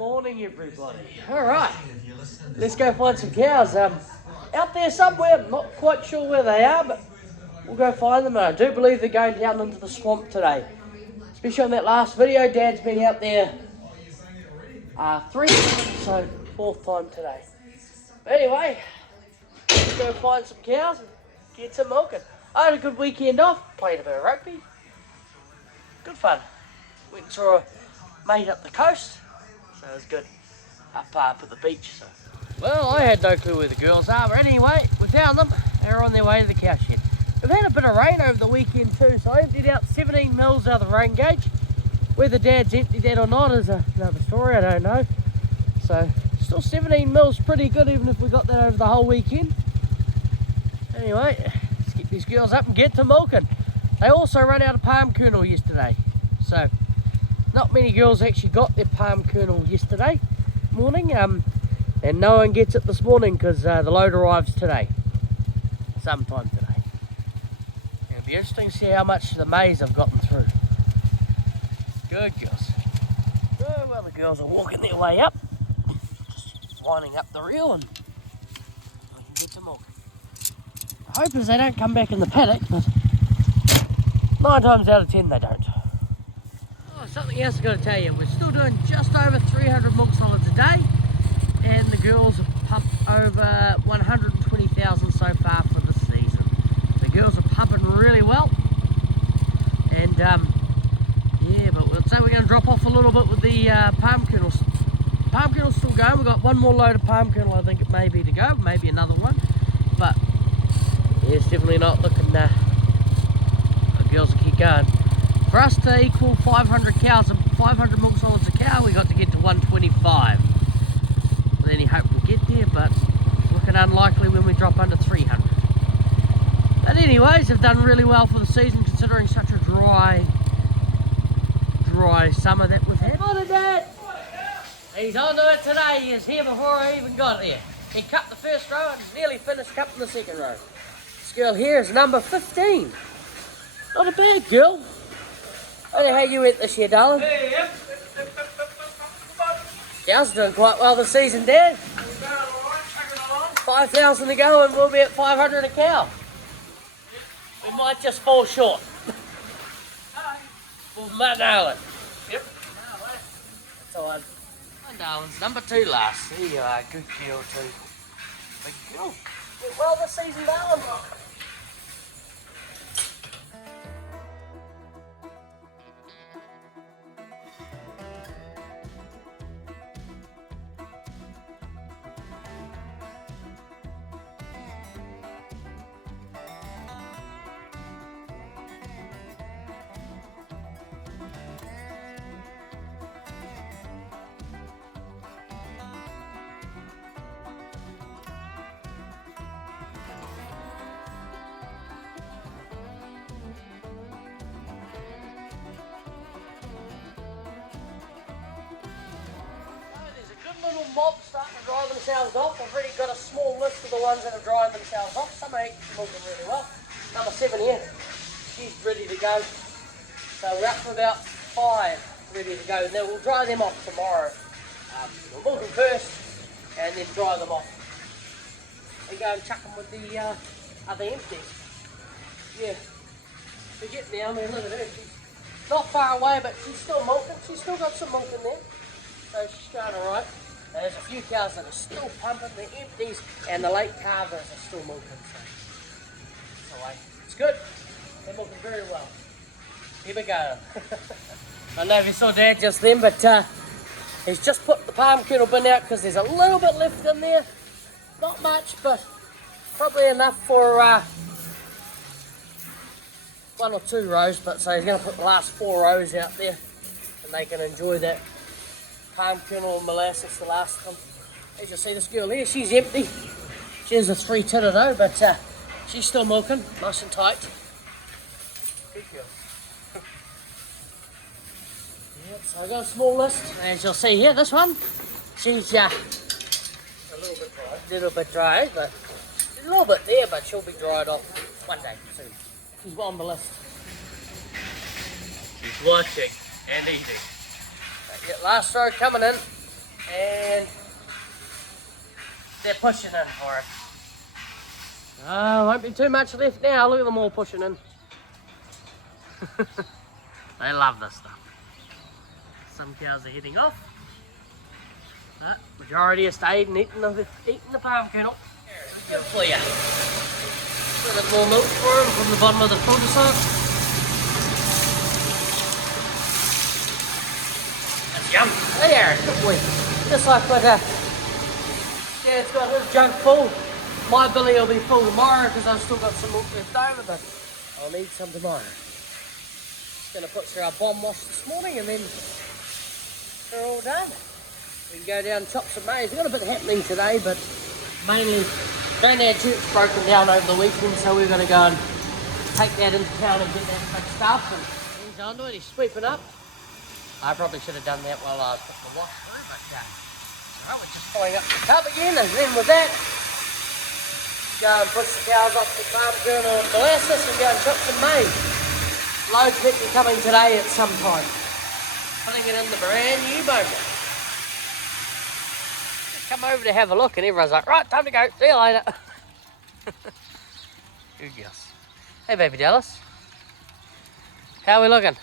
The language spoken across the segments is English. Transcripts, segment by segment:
Morning, everybody. All right, let's go find some cows. Out there somewhere. Not quite sure where they are, but we'll go find them. And I do believe they're going down into the swamp today. Especially on that last video, Dad's been out there 3 times, so 4th time today. But anyway, let's go find some cows and get some milking. I had a good weekend off. Played a bit of rugby. Good fun. Went and saw a mate up the coast. So it was good. Up at the beach. So. Well, I had no clue where the girls are, but anyway, we found them. They're on their way to the cow shed. We've had a bit of rain over the weekend too, so I emptied out 17 mils out of the rain gauge. Whether Dad's emptied that or not is another story, I don't know. So, still 17 mils pretty good even if we got that over the whole weekend. Anyway, let's get these girls up and get to milking. They also ran out of palm kernel yesterday. So, not many girls actually got their palm kernel yesterday morning, and no one gets it this morning because the load arrives today, sometime today. It'll be interesting to see how much the maize I've gotten through. Good girls. Oh, well, the girls are walking their way up, just winding up the reel, and we can get some milk. The hope is they don't come back in the paddock, but 9 times out of 10 they don't. Something else I've got to tell you, we're still doing just over 300 milk solids a day, and the girls have pumped over 120,000 so far for the season. The girls are pumping really well, and yeah, but we'll say we're going to drop off a little bit with the palm kernels. Palm kernel's still going. We've got one more load of palm kernel I think it may be to go, maybe another one, but yeah, it's definitely not looking, the girls will keep going. For us to equal 500 cows and 500 milk solids a cow, we got to get to 125. With any hope we'll get there, but it's looking unlikely when we drop under 300. But anyways, they've done really well for the season considering such a dry summer that we've had. Morning, Dad! He's on to it today. He was here before I even got there. He cut the first row and nearly finished cutting the second row. This girl here is number 15. Not a bad girl. I don't know how you went this year, darling. Yep. Cows doing quite well this season, Dad. 5,000 to go and we'll be at 500 a cow. We might just fall short. We'll nail it. Yep. That's all right. And Darwin's number 2 last. There you are, good girl too. Big girl. Did well this season, Darwin. Little mob starting to dry themselves off. I've already got a small list of the ones that have dried themselves off. Some are actually milking really well. Number 7 here, she's ready to go. So we're up to about 5 ready to go. Now we'll dry them off tomorrow. We'll milk them first and then dry them off. And go and chuck them with the other empties. Yeah, we're getting there. I mean, look at her. She's not far away, but she's still milking. She's still got some milk in there. So she's going alright. There's a few cows that are still pumping, the empties and the late calvers are still milking. So it's good. They're milking very well. Here we go. I don't know if you saw Dad just then, but he's just put the palm kernel bin out because there's a little bit left in there. Not much, but probably enough for 1 or 2 rows. But so he's going to put the last 4 rows out there and they can enjoy that palm kernel molasses, the last of them. As you see, this girl here, she's empty. She has a 3-titter though, but she's still milking, nice and tight. Good girl. Yep, so I've got a small list, as you'll see here, this one, she's a little bit dry, but there's a little bit there, but she'll be dried off one day soon. She's on the list. She's watching and eating. Get last row coming in. And they're pushing in for it. Oh, won't be too much left now. Look at them all pushing in. They love this stuff. Some cows are heading off. But majority have stayed and eating the palm kernel. Good for you. A bit more milk for them from the bottom of the filter sock. That's yum. There, good boy. Just like what Dad's got his junk full. My billy will be full tomorrow because I've still got some milk left over, but I'll need some tomorrow. Just going to put through our bomb wash this morning and then we're all done. We can go down and chop some maize. We've got a bit happening today, but mainly Grandad's church broken down over the weekend, so we're going to go and take that into town and get that fixed up. And he's onto it, he's sweeping up. I probably should have done that while I was putting the wash through, but alright, we're just filling up the tub again, and then with that, go and push the cows off the palm kernel and molasses and go and chop some maize. Loads meant to be coming today at some time. Putting it in the brand new motor. Come over to have a look and everyone's like, right, time to go, see you later. Good girls. Hey baby Dallas. How are we looking?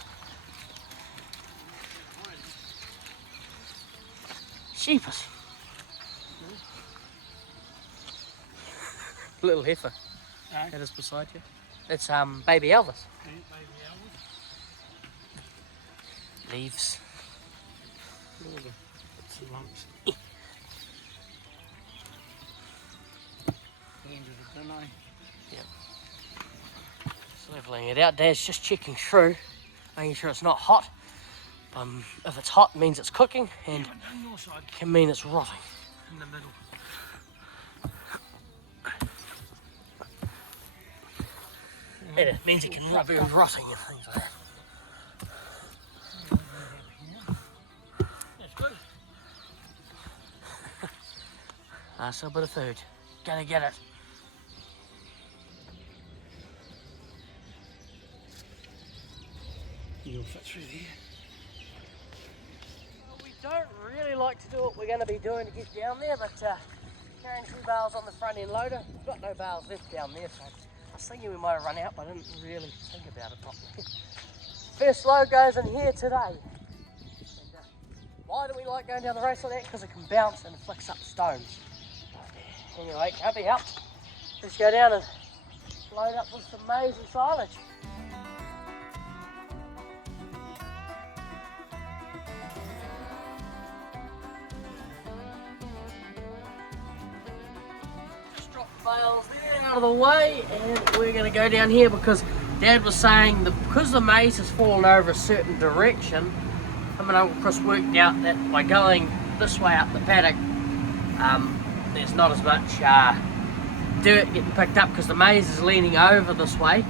Sheepers. Little heifer. No. That is beside you. That's baby Elvis. Baby Elvis. Leaves. Some lumps. Yeah. Just leveling it out. Dad's just checking through, making sure it's not hot. If it's hot, it means it's cooking, and can mean it's rotting in the middle. And it means it can be rotting and things like that. That's good. That's a bit of food. Gotta get it. You'll fit through there. Well, we don't really like to do what we're going to be doing to get down there, but carrying 2 bales on the front end loader. We've got no bales left down there, so I was thinking we might have run out, but I didn't really think about it properly. First load goes in here today. And, why do we like going down the race like that? Because it can bounce and it flicks up stones. Anyway, can't be helped. Let's go down and load up with some maize and silage. Just drop the bales there out of the way, and we're going to go down here because Dad was saying that because the maize has fallen over a certain direction, him and Uncle Chris worked out that by going this way up the paddock, there's not as much dirt getting picked up because the maize is leaning over this way.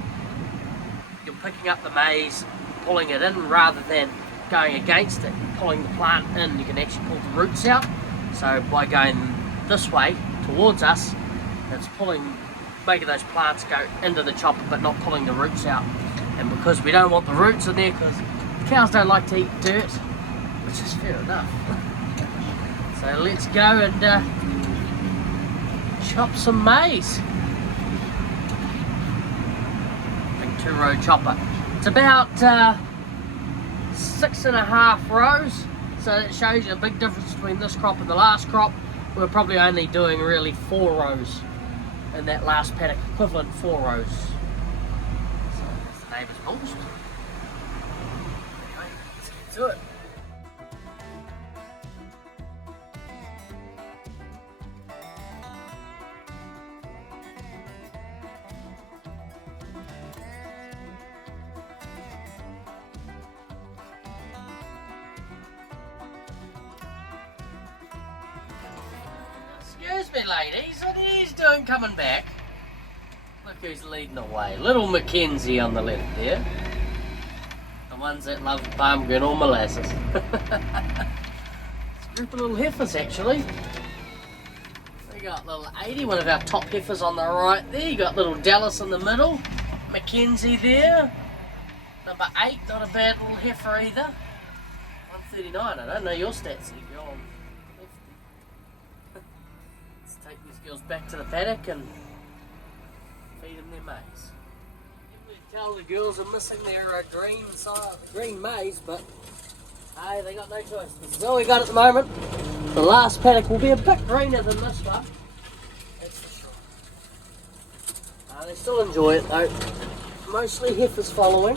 You're picking up the maize, pulling it in rather than going against it, pulling the plant in. You can actually pull the roots out. So by going this way towards us, it's making those plants go into the chopper but not pulling the roots out. And because we don't want the roots in there, because cows don't like to eat dirt, which is fair enough. So let's go and chop some maize. Big 2-row chopper. It's about 6.5 rows, so that shows you a big difference between this crop and the last crop. We're probably only doing really 4 rows in that last paddock, equivalent 4 rows. So that's the neighbour's bulls. Anyway, let's get to it. Excuse me ladies, what are you doing coming back? Look who's leading the way. Little Mackenzie on the left there. The ones that love palm kernel molasses. It's a group of little heifers actually. We got little 80, one of our top heifers on the right there. You got little Dallas in the middle. Mackenzie there. Number 8, not a bad little heifer either. 139, I don't know your stats there, you're on take these girls back to the paddock and feed them their maize. You can tell the girls are missing their green maize, but hey, they got no choice. This is all we got at the moment. The last paddock will be a bit greener than this one. That's for sure. They still enjoy it though. Mostly heifers following.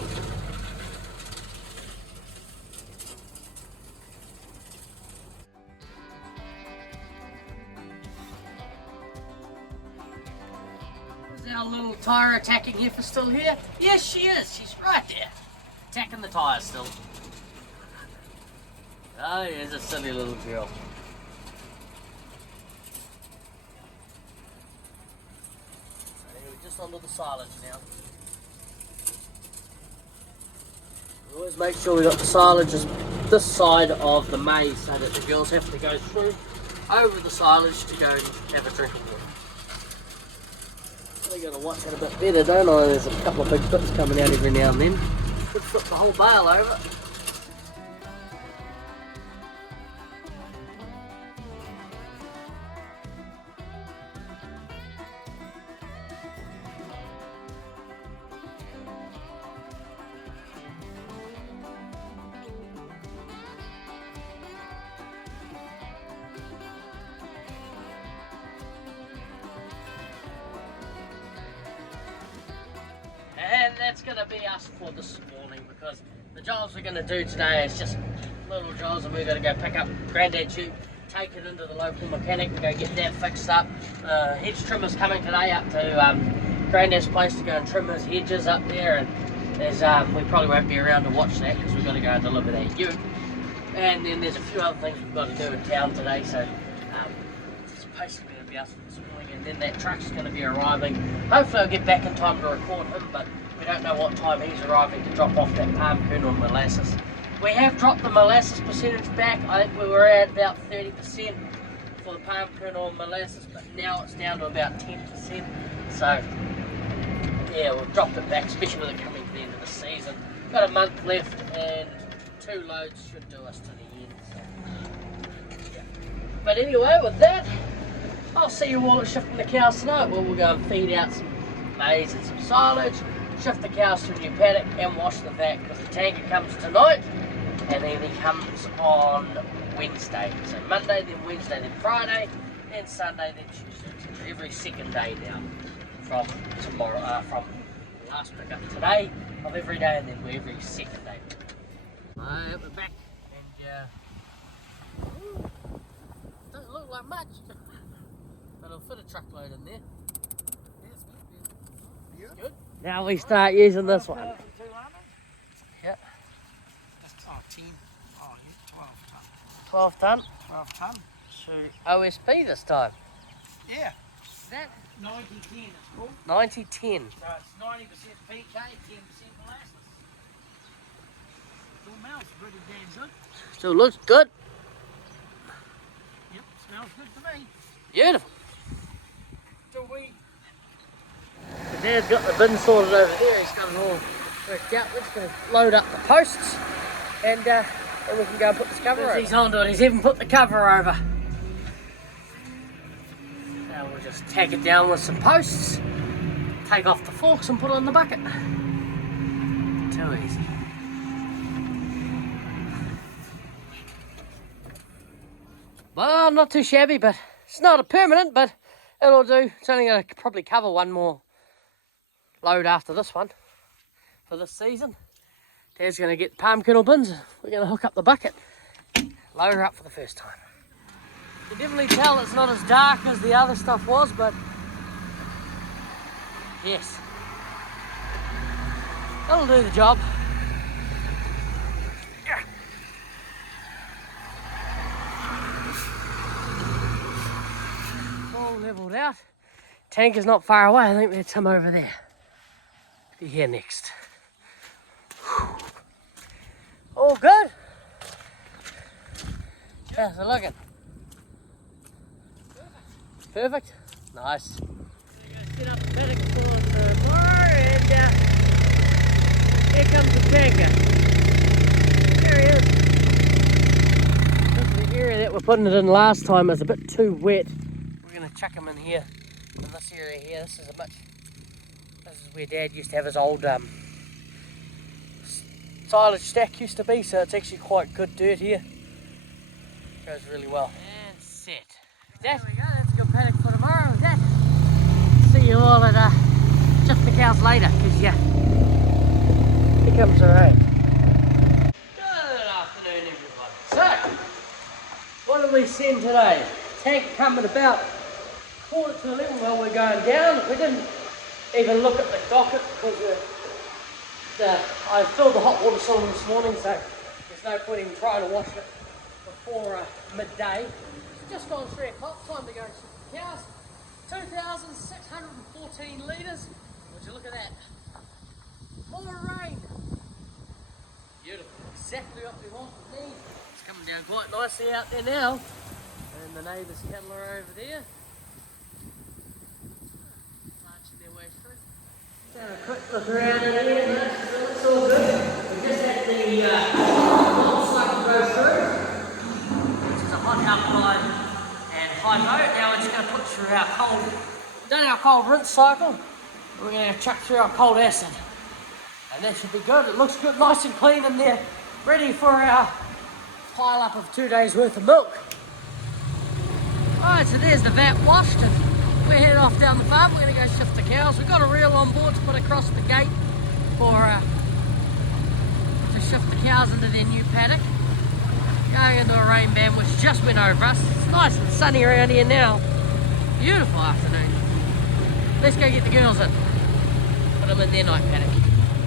Is our little tyre attacking heifer still here? Yes, she is. She's right there. Attacking the tyre still. Oh, here's a silly little girl. We're just onto the silage now. We always make sure we got the silage this side of the maize so that the girls have to go through over the silage to go and have a drink of water. I gotta watch it a bit better, don't I? There's a couple of big bits coming out every now and then. Could flip the whole bale over. And that's going to be us for this morning, because the jobs we're going to do today is just little jobs, and we're going to go pick up Grandad tube, take it into the local mechanic and go get that fixed up. Hedge trimmer's coming today up to Grandad's place to go and trim his hedges up there, and there's, we probably won't be around to watch that because we've got to go and deliver that ute. And then there's a few other things we've got to do in town today, so it's basically going to be us for this morning. And then that truck's going to be arriving. Hopefully I'll get back in time to record him, but we don't know what time he's arriving to drop off that palm kernel molasses. We have dropped the molasses percentage back. I think we were at about 30% for the palm kernel molasses, but now it's down to about 10%. So yeah, we've dropped it back, especially with it coming to the end of the season. Got a month left and 2 loads should do us to the end. So, yeah. But anyway, with that, I'll see you all at shifting the cows tonight, where we'll go and feed out some maize and some silage, shift the cows to a new paddock and wash the vac, because the tanker comes tonight and then he comes on Wednesday. So Monday, then Wednesday, then Friday, then Sunday, then Tuesday. So every second day now from tomorrow, from the last pickup today of every day, and then every second day. We're back, and doesn't look like much, but it'll fit a truckload in there. Good. Now we start using this one. Yep. Oh, 10. Oh, 12 ton. 12 ton? 12 ton. To OSP this time. Yeah. That 90-10 it's called. 90-10. So it's 90% PK, 10% molasses. Still smells pretty damn good. Still looks good. Yep, smells good to me. Beautiful. So we... Dad's got the bin sorted over there. He's got it all worked out. We're just going to load up the posts, and we can go and put this cover over. He's onto it. He's even put the cover over. Now we'll just tack it down with some posts, take off the forks and put it in the bucket. Too easy. Well, not too shabby, but it's not a permanent, but it'll do. It's only going to probably cover one more load after this one for this season. Dad's going to get palm kernel bins. We're going to hook up the bucket, load her up for the first time. You can definitely tell it's not as dark as the other stuff was, but yes, that'll do the job. All levelled out. Tank is not far away. I think there's some over there. Be here next. Whew. All good. How's it looking? Perfect. Nice. We're going to set up the paddock for tomorrow, and here comes the tanker. There he is. This is the area that we're putting it in last time. It's a bit too wet. we're going to chuck them in here, in this area here. This is where Dad used to have his old silage stack used to be, so it's actually quite good dirt here. Goes really well. And set. There we go, that's a good paddock for tomorrow. That. See you all at just the cows later, because yeah, here comes the rain. Good afternoon, everybody. So, what did we send today? Tank coming about 11:15 while we're going down. We didn't even look at the docket because I filled the hot water cylinder this morning, so there's no point in trying to wash it before midday. It's just gone 3 o'clock, time to go to the cows. 2,614 litres. Would you look at that? More rain. Beautiful. Exactly what we want and need. It's coming down quite nicely out there now. And the neighbour's cattle are over there. Marching their way through. Have a quick look around in here. It's all good. We just had the hot cycle go through, which is a hot alkaline and high low. Now we're just going to put through our cold, done our cold rinse cycle. We're going to chuck through our cold acid. And that should be good. It looks good, nice and clean in there. Ready for our pile up of 2 days worth of milk. Alright, so there's the vat washed and we're heading off down the farm. We're going to go shift the cows. We've got a reel on board to put across the gate for to shift the cows into their new paddock. Going into a rain band which just went over us. It's nice and sunny around here now. Beautiful afternoon. Let's go get the girls in. Put them in their night paddock.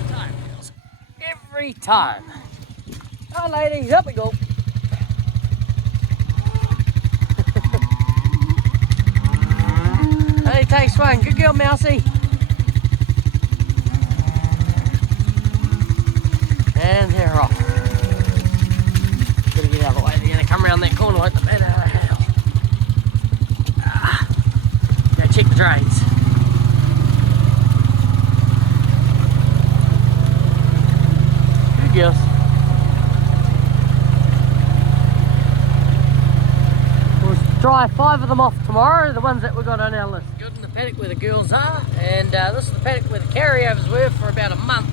Time, girls. Every time. Oh, ladies, up we go. Only takes one. Good girl, Mousy. And they're off. Gotta get out of the way. They're gonna come around that corner like the bat out of hell. Go check the drains. Good girls. We'll dry 5 of them off tomorrow, the ones that we've got on our list. Good in the paddock where the girls are, and this is the paddock where the carryovers were for about a month,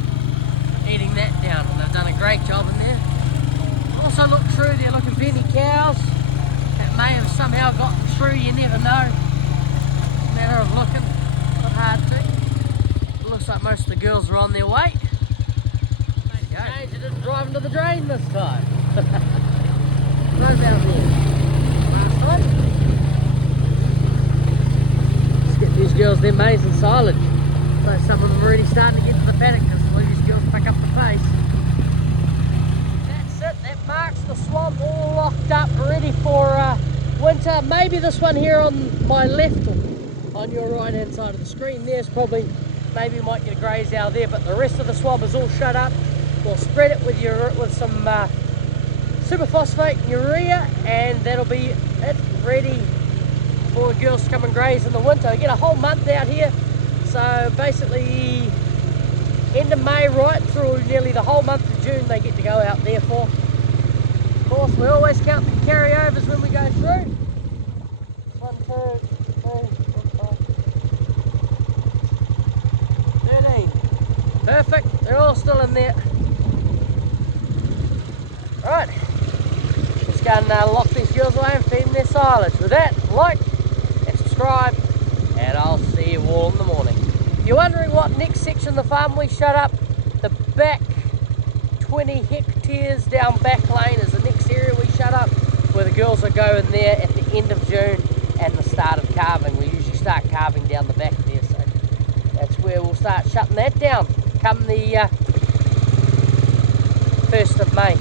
eating that down, and they've done a great job in there. Also look through there looking penny cows that may have somehow gotten through, you never know. Matter of looking, not hard to. It looks like most of the girls are on their way. You didn't drive into the drain this time. Right down there. Last time. Let's get these girls their maize and silage. So some of them are already starting to get to the paddock because these girls pick up the pace. That's it, that marks the swamp all locked up, ready for winter. Maybe this one here on my left, on your right hand side of the screen, there's probably, maybe you might get a graze out there, but the rest of the swamp is all shut up. We'll spread it with some superphosphate and urea, and that'll be it, ready for the girls to come and graze in the winter. We get a whole month out here, so basically end of May right through nearly the whole month of June they get to go out there for. Of course, we always count the carryovers when we go through. 1, 2, 3, 4, 5, 13. Perfect, they're all still in there. Right, let's go and lock these girls away and feed them their silage. With that, like and subscribe, and I'll see you all in the morning. If you're wondering what next section of the farm we shut up, the back 20 hectares down back lane is the next area we shut up, where the girls are going there at the end of June and the start of calving. We usually start calving down the back there, so that's where we'll start shutting that down come the 1st of May.